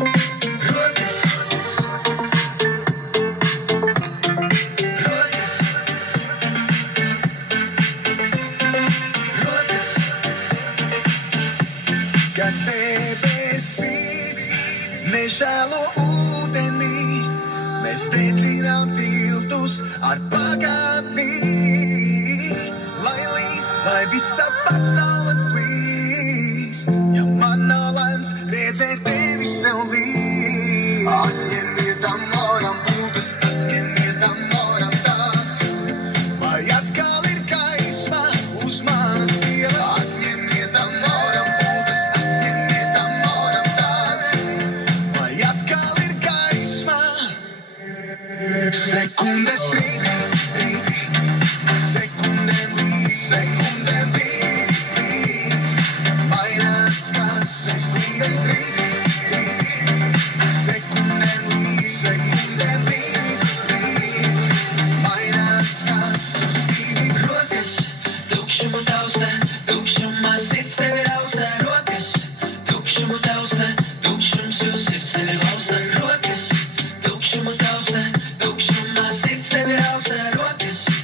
Rokas, rokas, rokas, kad debesīs nežēlo ūdenī, mēs dedzinām tiltus ar pagātnī, lai līst, lai visa pasaule plīst, ja man nav lemts redzēt tevi sev līdz. Atņemiet amoram pūgas, atņemiet amoram tās, lai atkal ir gaisma uz manas ielas. Atņemiet amoram pūgas, atņemiet amoram tās, lai atkal ir gaisma. Sekundes rīt, sekundēm līdz, mainās kāds. Sekundes rīt, sekundēm līdz, mainās kāds. Rokas, tukšumu taustē, tukšumā sirds tevi raustē. Rokas, tukšumu taustē, tukšums, jo sirds tevi laustē.